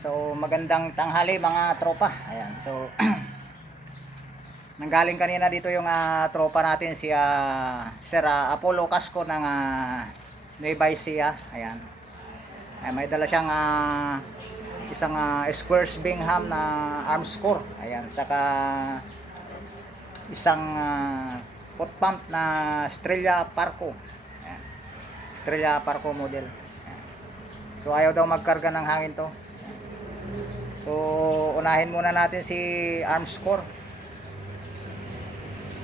So magandang tanghali mga tropa. Ayan. So nanggaling kanina dito yung tropa natin si Sir Apollo Casco ng Nueva Ecija. Ayan. Ay, may dala siyang isang Squares Bingham na arms core. Ayan, saka isang foot pump na Estrella Parco. Ayan. Estrella Parco model. Ayan. So ayaw daw magkarga ng hangin to. So unahin muna natin si arms core.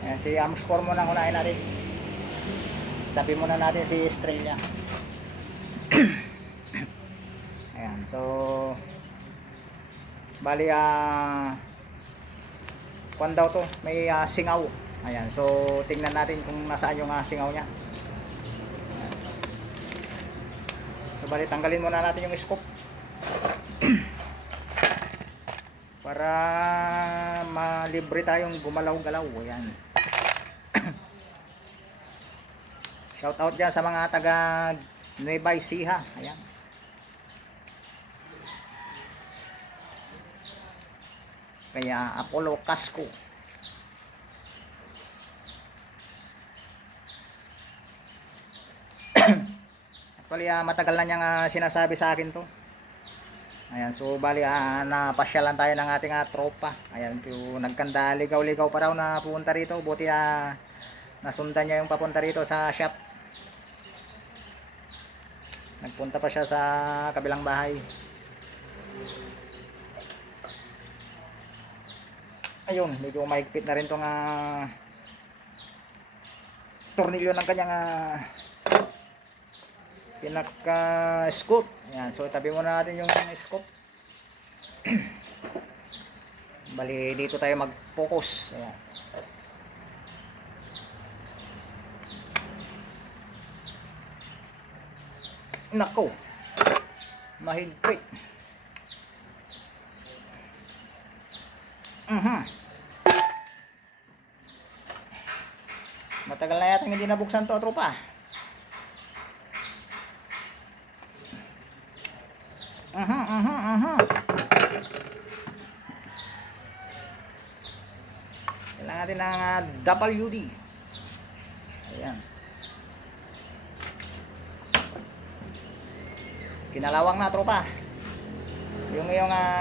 Ayan, si arms core muna unahin natin. Tabi muna natin si Estrella. Ayan, so bali kwan daw to, may singaw. Ayan, so tingnan natin kung nasaan yung singaw nya. Ayan. So bali tanggalin muna natin yung scope para malibre tayong gumalaw-galaw. Ayan. Shout out dyan sa mga taga Nueva Ecija. Ayan. Kaya Apollo Casco. Actually matagal na niyang sinasabi sa akin to. Ayan, so bali napasyalan tayo ng ating tropa. Ayan, so nagkanda ligaw-ligaw pa raw na pupunta rito. Buti nasundan niya yung papunta rito sa shop. Nagpunta pa siya sa kabilang bahay. Ayun, medyo mahigpit na rin tong tornilyo ng kanyang pinaka scoop. Ayan, so tabi muna natin yung scoop. Bali dito tayo mag-focus. Ayan. Nako, mahigpit. Matagal na yata hindi nabuksan to, tropa. Kailangan natin ng WD. Ayan. Kinalawang na, tropa. Yung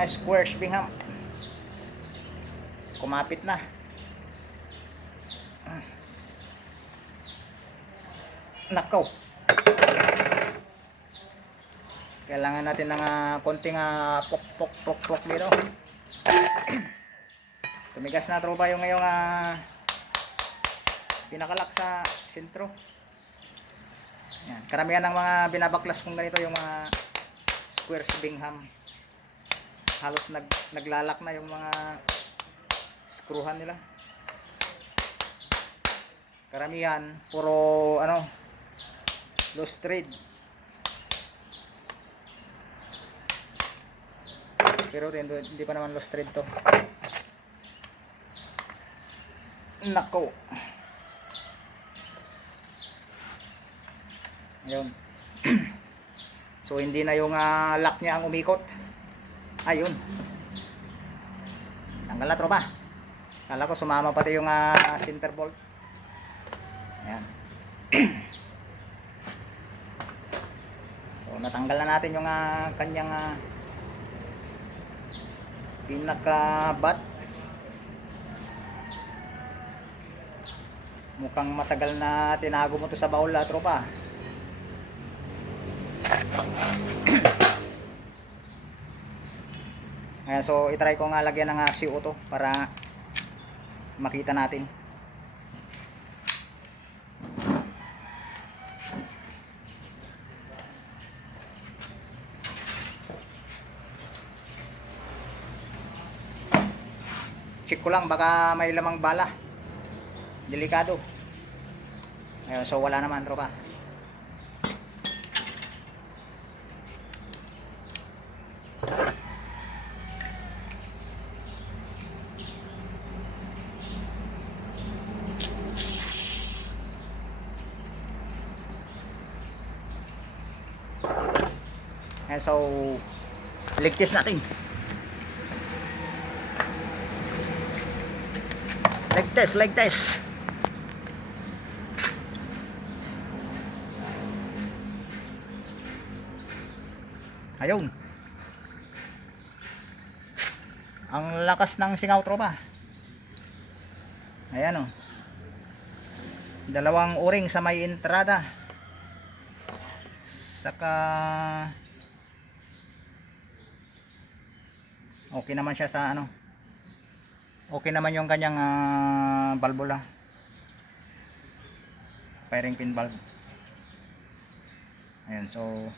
Squares Bingham. Kumapit na. Nakaw. Kailangan natin ng konting pok dito. Tumigas na, tropa, yung ngayong pinakalak sa sentro. Yan. Karamihan ng mga binabaklas kong ganito yung mga Squares Bingham. Halos naglalak na yung mga skruhan nila. Karamihan puro loose thread. Pero hindi pa naman loose thread to. Nako. Ayun. So hindi na yung lock niya ang umikot. Ayun. Tanggal na, tropa. Kala ko sumama pati yung center bolt. Ayan. So natanggal na natin yung kanyang pinaka bat. Mukhang matagal na tinago mo to sa baul, tropa. Ayan, so itry ko nga lagyan ng CO to para makita natin. Check ko lang, baka may lamang bala. Delikado. Ayun, so wala naman, tropa. Ayun, so Ligtis natin. Ligtis. Ayun. Ang lakas ng singaw, tropa. Ayan oh. Dalawang o-ring sa may entrada. Saka okay naman siya sa ano. Okay naman yung kanyang valvula. Firing pin valve. Ayan, so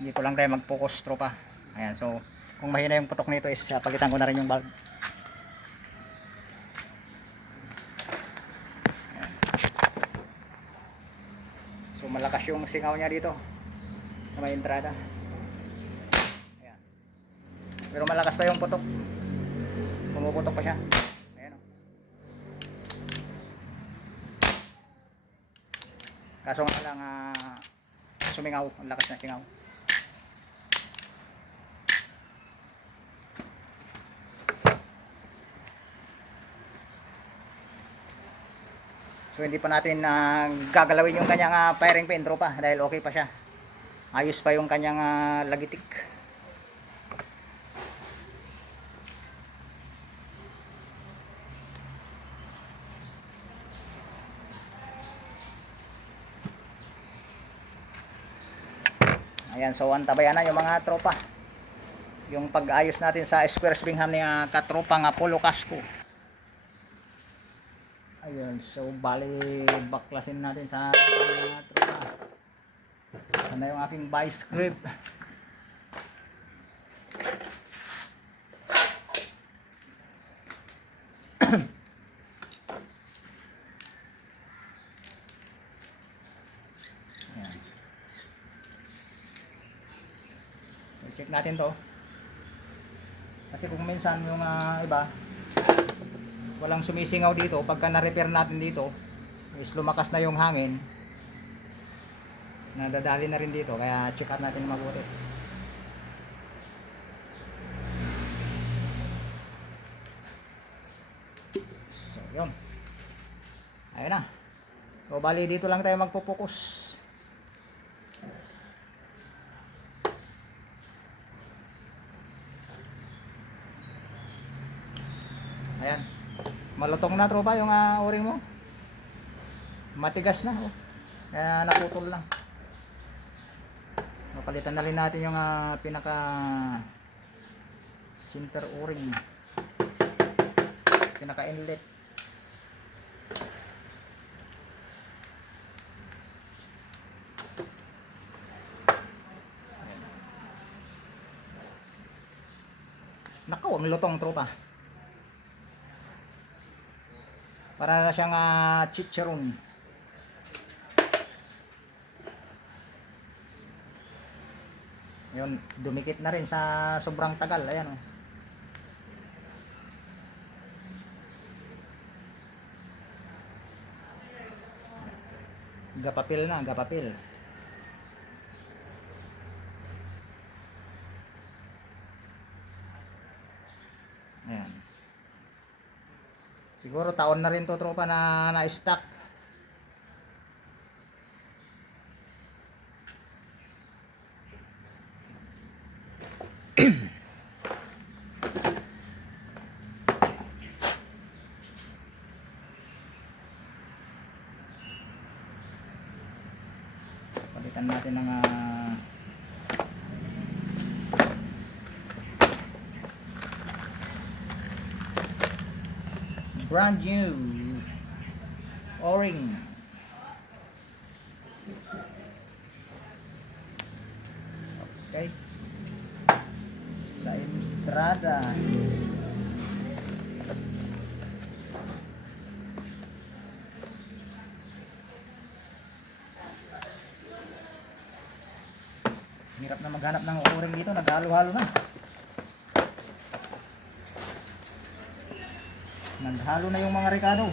dito lang tayo mag-focus, tropa. Ayan, so kung mahina yung putok nito is palitan ko na rin yung valve. Ayan. So malakas yung singaw niya dito sa may entrada. Ayan. Pero malakas pa yung putok. Pumuputok pa siya. Ayan o. Kaso nga lang sumingaw. Ang lakas na singaw. So hindi pa natin gagalawin yung kanyang firing pin, tropa, dahil okay pa siya. Ayos pa yung kanyang lagitik. Ayan, so antabayan na yung mga tropa. Yung pag-ayos natin sa square Bingham ni katropang Apollo Casco. Ayun, so bali baklasin natin sa mga tropa. Sana yung aking vice grip. Ayan. So check natin to. Kasi kung minsan yung iba walang sumisingaw dito, pagka na-repair natin dito is lumakas na yung hangin, nadadali na rin dito, kaya check out natin mabuti. So yun, ayun na. So bali dito lang tayo magpo-focus. Ayan, malutong na, tropa, yung o-ring mo. Matigas na, oh. Kaya naputol lang. Mapalitan na rin natin yung pinaka center o-ring, pinaka inlet. Nakaw, ang lutong, tropa. Para na siyang chicharon. Yun, dumikit na rin sa sobrang tagal. Ayan o. Gapapil na, gapapil. Ayan. Siguro taon na rin to, tropa, na na-stock. Palitan natin ng brand new o-ring. Okay, sa entrada. Hirap na maghanap ng o-ring dito, naghalo-halo na. Naghalo na yung mga Ricardo.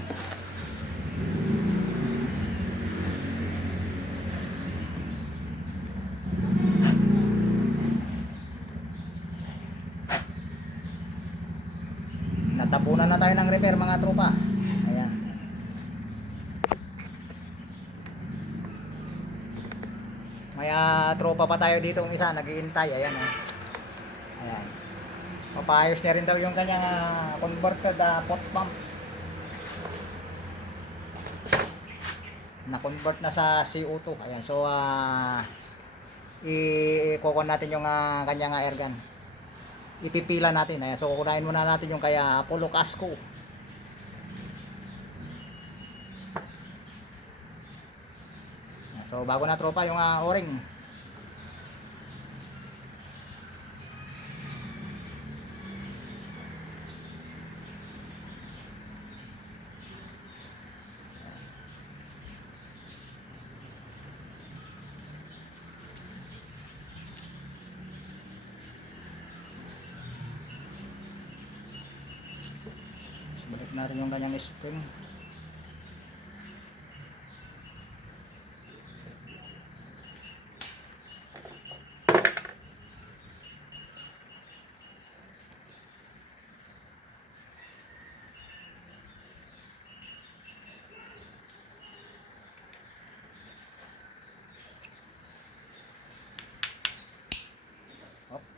tapunan na tayo ng repair mga tropa. Ayan. May tropa pa tayo dito ng isa, nag-iintay. Ayan. Ayan. Papayos niya rin daw yung kanyang converted pot pump. Na-convert na sa CO2. Ayan. So, i-kokon natin yung kanyang air gun. Ipipila natin. Ayan. So, kukunain muna natin yung kaya Apollo Casco. So, bago na tropa yung o-ring. Balik natin yung kanyang spring.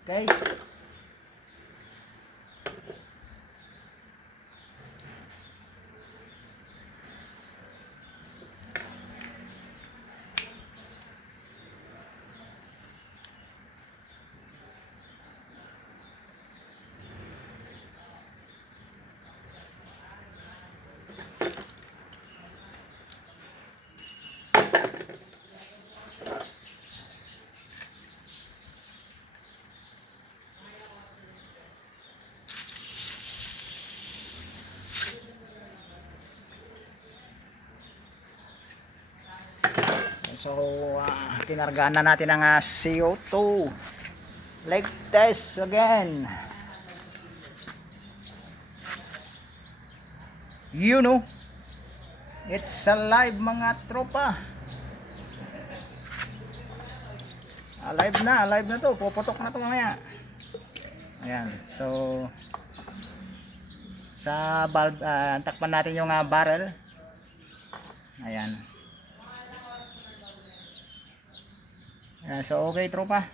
Okay. So, kinargaan na natin ang CO2. Leg test again. You know, it's alive mga tropa. Alive na to. Puputok na to mamaya. Ayan. So, sa valve, takpan natin yung barrel. Ayan. So okay tropa,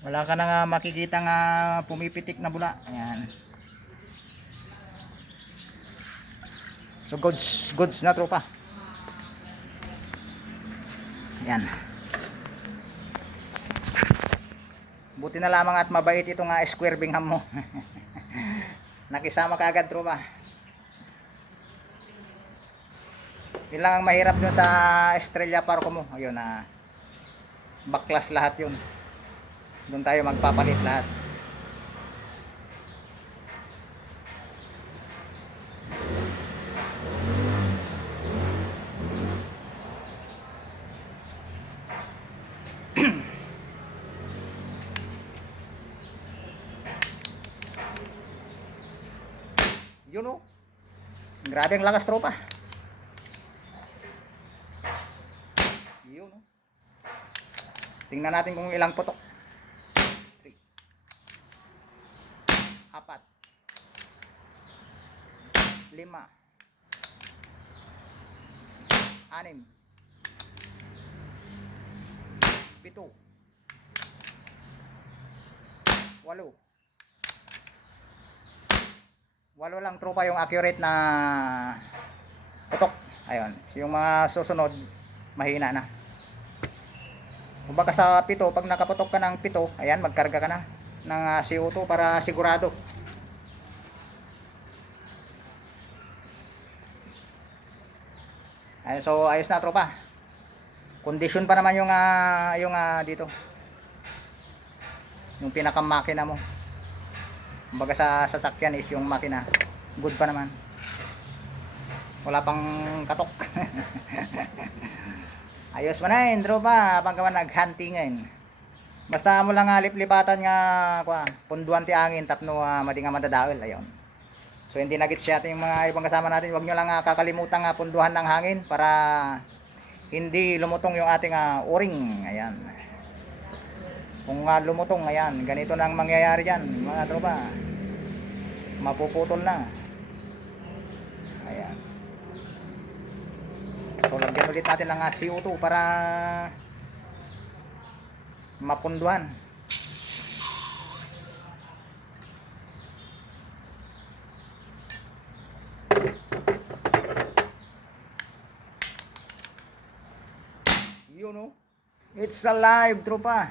wala ka na makikita nga pumipitik na bula. Ayan. So goods na tropa. Ayan. Buti na lamang at mabait itong square bingham mo. Nakisama ka agad tropa. Yun lang ang mahirap dun sa Estrella Parco mo. Ayun baklas lahat yun. Doon tayo magpapalit lahat. Yun o. Grabe ang lakas tropa. Yun o. Tingnan natin kung ilang putok. 3 4 5 6 7 8 walo lang tropa yung accurate na putok. Ayun. Yung mga susunod mahina na. Kumbaga sa 7, pag nakaputok ka ng 7, ayan, magkarga ka na ng CO2 para sigurado. Ayan, so ayos na tropa. Condition pa naman yung dito. Yung pinakamakina mo. Kumbaga sa sasakyan is yung makina. Good pa naman. Wala pang katok. Ayos mo na yun, tropa, pagkaman naghuntingan. Basta mo lang liplipatan nga, punduan ti angin, tapno madi nga madadaol, ayun. So hindi nagit siya yung mga ibang kasama natin, huwag nyo lang kakalimutan punduhan ng hangin para hindi lumutong yung ating o-ring, ayan. Kung lumutong, ayan, ganito nang mangyayari dyan, mga tropa. mapuputol na. Ayan. So lagyan ulit natin ng CO2 para mapunduhan. Yun oh. It's alive, tropa.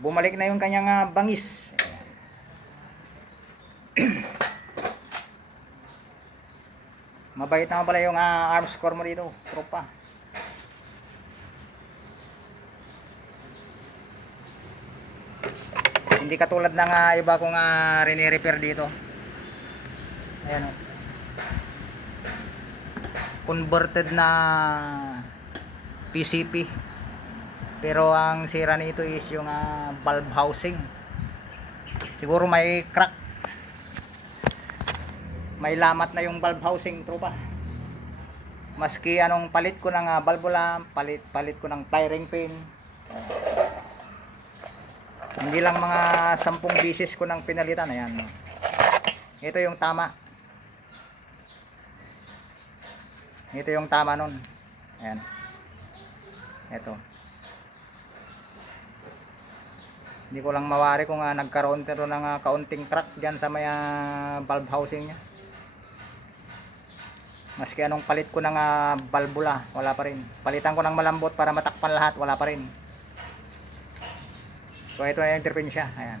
Bumalik na yung kanyang bangis. Mabait naman pala yung arms core mo dito, tropa. Hindi katulad ng iba kong rini-repair dito. Ayan o. Converted na PCP. Pero ang sira nito is yung valve housing. Siguro may crack. May lamat na yung valve housing, tropa. Maski anong palit ko ng valvula, palit ko ng firing pin. Hindi lang mga 10 bisis ko nang pinalitan. Ayan. Ito yung tama. Ito yung tama nun. Ayan. Ito. Hindi ko lang mawari kung nagkaroon ito ng kaunting crack dyan sa may valve housing nya. Maski anong palit ko ng valvula, wala pa rin. Palitan ko ng malambot para matakpan lahat, wala pa rin. So ito na yung interpensya. Ayan.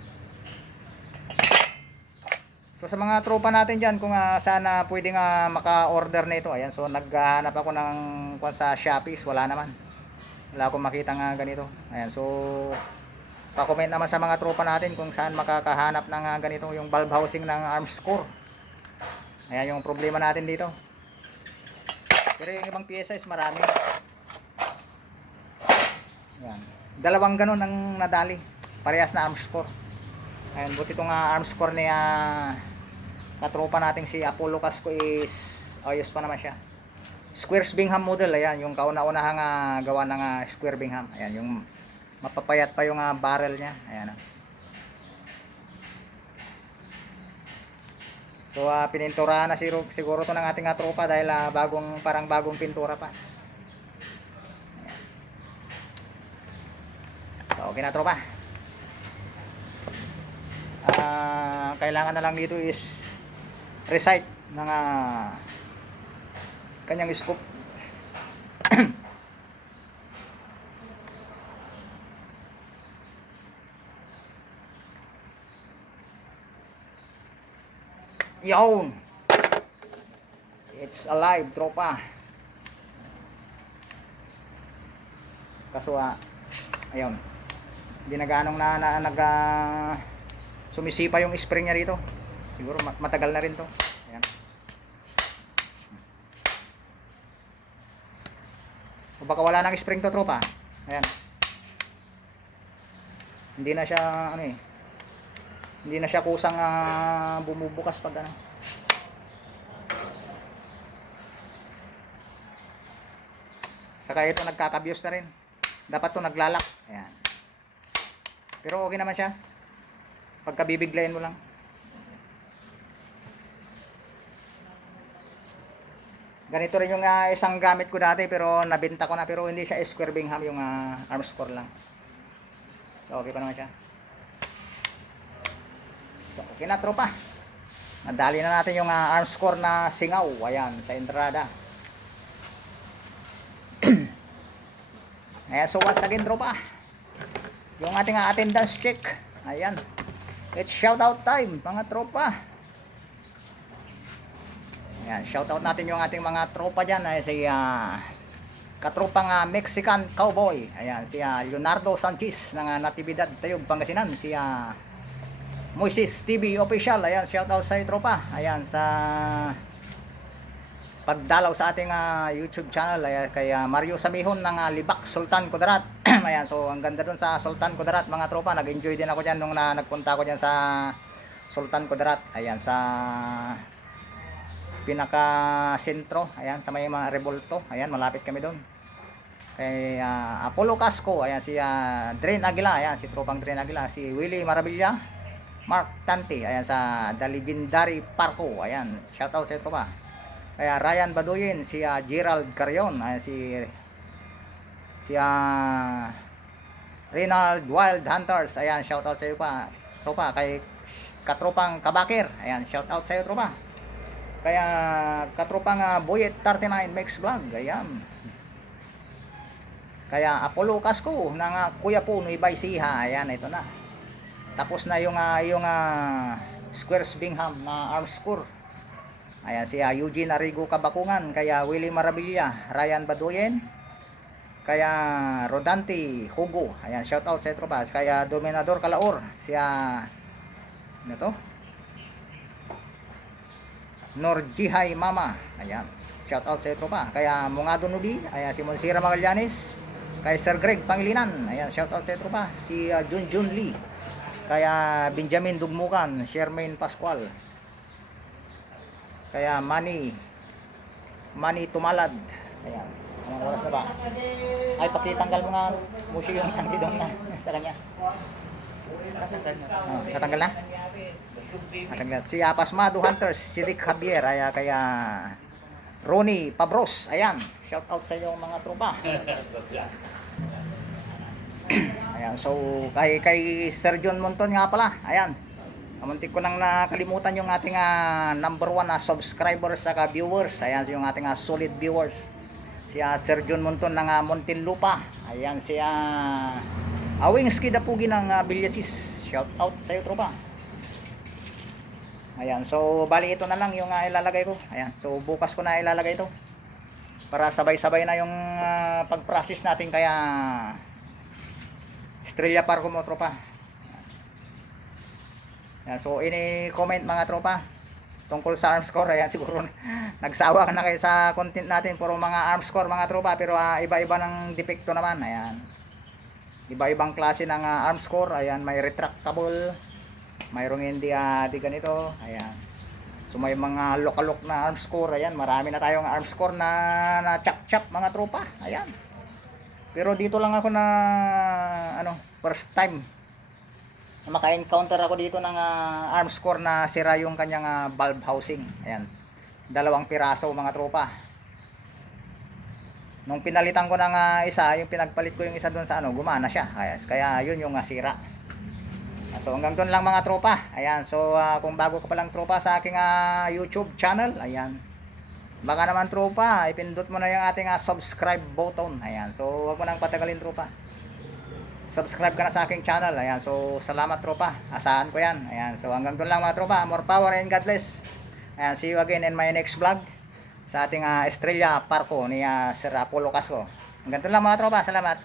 So sa mga tropa natin dyan, kung sana pwedeng maka-order na ito. Ayan, so naghahanap ako ng sa Shopee, wala naman. Wala akong makita nga ganito. Ayan, so pa-comment naman sa mga tropa natin kung saan makakahanap ng ganito, yung valve housing ng arms core. Ayan yung problema natin dito. Pero yung ibang pyesa is marami. Ayan. Dalawang ganun ang nadali. Parehas na arms core. Ayan, buti itong arms core ni katropa nating si Apollo Casco is ayos pa naman siya. Square Bingham model. Ayan, yung kauna-unahang gawa ng Square Bingham. Ayan, yung mapapayat pa yung barrel nya. Ayan. So pininturahan na siguro to ng ating tropa dahil parang bagong pintura pa. Ayan. So okay na, tropa. Kailangan na lang dito is recite ng kanyang scoop. Yun, it's alive, tropa. Kaso ayun, hindi na ganong sumisipa yung spring niya dito. Siguro matagal na rin to. Ayan. O baka wala nang spring to, tropa. Ayan. Hindi na siya hindi na siya kusang bumubukas pag Saka ito nagkakabios na rin. Dapat to naglalak. Ayan. Pero okay naman siya. Pagkabibiglayin mo lang. Ganito rin yung isang gamit ko dati pero nabenta ko na, pero hindi siya Square Bingham, yung arms core lang. So okay pa naman siya. So okay na, tropa. Nadali na natin yung arms core na singaw. Ayan, sa entrada. Ayan, so once again, tropa, yung ating attendance check. Ayan, it's shoutout time, mga tropa. Ayan, shoutout natin yung ating mga tropa dyan. Ay, si katropang Mexican Cowboy. Ayan, si Leonardo Sanchez ng Natividad, Tayog, Pangasinan. Si Moises TV Official. Ayan, shoutout sa tropa. Ayan, sa pagdalaw sa ating YouTube channel. Ayan, kay Mario Samihon ng Libak, Sultan Kudarat. Ayan, so ang ganda dun sa Sultan Kudarat, mga tropa. Nag-enjoy din ako dyan nung nagpunta ako dyan sa Sultan Kudarat. Ayan, sa pinaka sentro. Ayan, sa may mga Revolto. Ayan, malapit kami doon. Kay Apollo Casco. Ayan, si Dren Aguila. Ayan, si tropang Dren Aguila. Si Willie Marabilla. Mark Tanti, ayan, sa The Legendary Parko, ayan, shoutout sa ito pa. Kaya Ryan Baduyin, si Gerald Carion, ayan, si Rinald Wild Hunters, ayan, shoutout sa iyo pa. Tropa, kay katropang Kabakir, ayan, shoutout sa iyo tropa. Kaya katropang Boyet 39 Mix Vlog, ayan. Kaya Apollo Casco ng Kuya Po Nuybay Siha, ayan, ito na. Tapos na yung Squares Bingham na arms core. Ayan, si Eugene Arrigo Kabakungan, kaya Willie Marabilla, Ryan Baduyen, kaya Rodante Hugo, ayan, shout out sa tropa. Kaya Dominador Kalaor, si ano to? Norjihay Mama, ayan, shout out sa tropa. Kaya Mungado Nubi, ayan, si Monsira Magallanes, kay Sir Greg Pangilinan, ayan, shout out sa tropa. Si Junjun Lee, kaya Benjamin Dugmukan, Shermaine Pascual, kaya Manny Tumalad, ayan. Anong oras na ba? Ay, pakitanggal mo nga musi yung tanggi doon na sa kanya. Katanggal na? Katanggal. Si Pasmado Hunters, si Dick Javier, kaya Ronnie Pabros, ayan, shout out sa iyo mga tropa. Ayan, so kay Sir John Monton nga pala, ayan. Kamuntik ko nang nakalimutan yung ating number 1 na subscribers saka viewers. Ayan, yung ating solid viewers. Si Sir John Monton ng Muntinlupa. Ayan, si Awing Skidapugi ng Villasis. Shout out sa iyo tropa. Ayan, so bali ito na lang yung ilalagay ko. Ayan, so bukas ko na ilalagay ito. Para sabay-sabay na yung pag-process natin, kaya Estrella Parko mo tropa. Ayan, so ini-comment mga tropa tungkol sa arms core. Ayan, siguro nagsawa ka na kayo sa content natin, puro mga arms core mga tropa, pero iba-iba ng depekto naman. Ayan, iba-ibang klase ng arms core. Ayan, may retractable, mayroong hindi di ganito. Ayan, so may mga lokalok na arms core. Ayan, marami na tayong arms core na chap-chap mga tropa. Ayan, pero dito lang ako na first time maka-encounter ako dito ng arms core na sira yung kanyang valve housing. Ayan, 2 piraso mga tropa. Nung pinalitan ko ng isa, yung pinagpalit ko yung isa doon sa gumana siya. Ayan, kaya yun yung sira. So hanggang doon lang mga tropa. Ayan, so kung bago ka pa lang tropa sa aking YouTube channel, ayan, baka naman tropa, ipindot mo na yung ating subscribe button. Ayan, so wag mo nang patagalin tropa, subscribe ka na sa aking channel. Ayan, so salamat tropa, asahan ko yan. Ayan, so hanggang doon lang mga tropa. More power and God bless. Ayan, see you again in my next vlog sa ating Estrella Parko ni Sir Apollo Casco. Hanggang doon lang mga tropa, salamat.